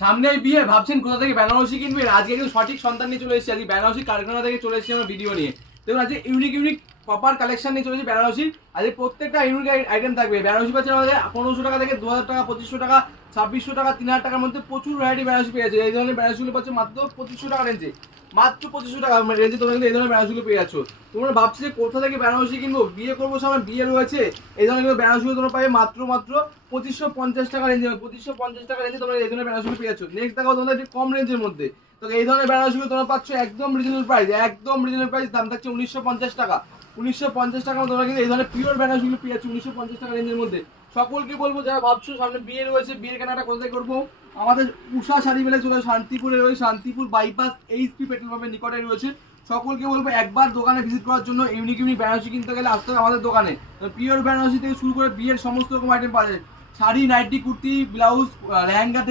সামনে বিয়ে ভাবছেন কোথা থেকে বেনারসি কিনবেন, আজকে কিন্তু সঠিক সন্তান নিয়ে চলে এসেছি। আজকে বেনারসি কারখানা থেকে চলে এসেছি আমরা ভিডিও নিয়ে। দেখুন আজকে ইউনিক ইউনিক প্রপার কালেকশন নিয়ে চলেছি বেনারসির। আজকে প্রত্যেকটা ইউনিক আইটেম থাকবে। বেনারসি পাচ্ছেন আমাদের 1500 টাকা থেকে 2000 টাকা, 2500 টাকা, 2600 টাকা, 3000 টাকার মধ্যে প্রচুর ভ্যারাইটি বেনারসি পেয়ে যাচ্ছে। এই ধরনের বেনারসিগুলো পাচ্ছে মাত্র 2500 টাকা রেঞ্জে। মাত্র 2500 টাকা রেঞ্জে তোমরা কিন্তু এই ধরনের বেনারসিগুলো পেয়ে যাচ্ছ। তোমরা ভাবছো যে কোথা থেকে বেনারসি কিনবো, বিয়ে করবো, সামনে বিয়ে রয়েছে, এই ধরনের বেনারসিগুলো তোমরা পাবে মাত্র 2550 টাকা রেঞ্জে। 2550 টাকা রেঞ্জে তোমরা এই ধরনের বেনারসিগুলো পেয়ে যাচ্ছ। নেক্সট দেখাও তোমাদের একটু কম রেঞ্জের মধ্যে। তো এই ধরনের বেনারসিগুলো তোমরা পাচ্ছ একদম রিজনেবল প্রাইস, একদম রিজনেবল প্রাইস। দাম থাকছে 1950 টাকা। 1950 টাকা তোমরা কিন্তু এই ধরনের পিওর বেনারসিগুলো পেয়ে যাচ্ছ 1950 টাকা রেঞ্জের মধ্যে। সকলকে বলবো যারা ভাবছো সামনে বিয়ে রয়েছে, বিয়ের কেনাটা কোথায় করবো, আমাদের উষা শাড়ি মেলা চলে শান্তিপুরে রয়েছে। শান্তিপুর বাইপাস এইচপি পেট্রোল পাম্পের নিকটে রয়েছে। সকলকে বলবো একবার দোকানে ভিজিট করার জন্য। ইউনিক ইউনিক বেনারসি কিনতে গেলে আসতে হবে আমাদের দোকানে। পিওর বেনারসি থেকে শুরু করে বিয়ের সমস্ত রকম আইটেম পাওয়া যায়। Sari, nightie, kurti, blouse, lehenga.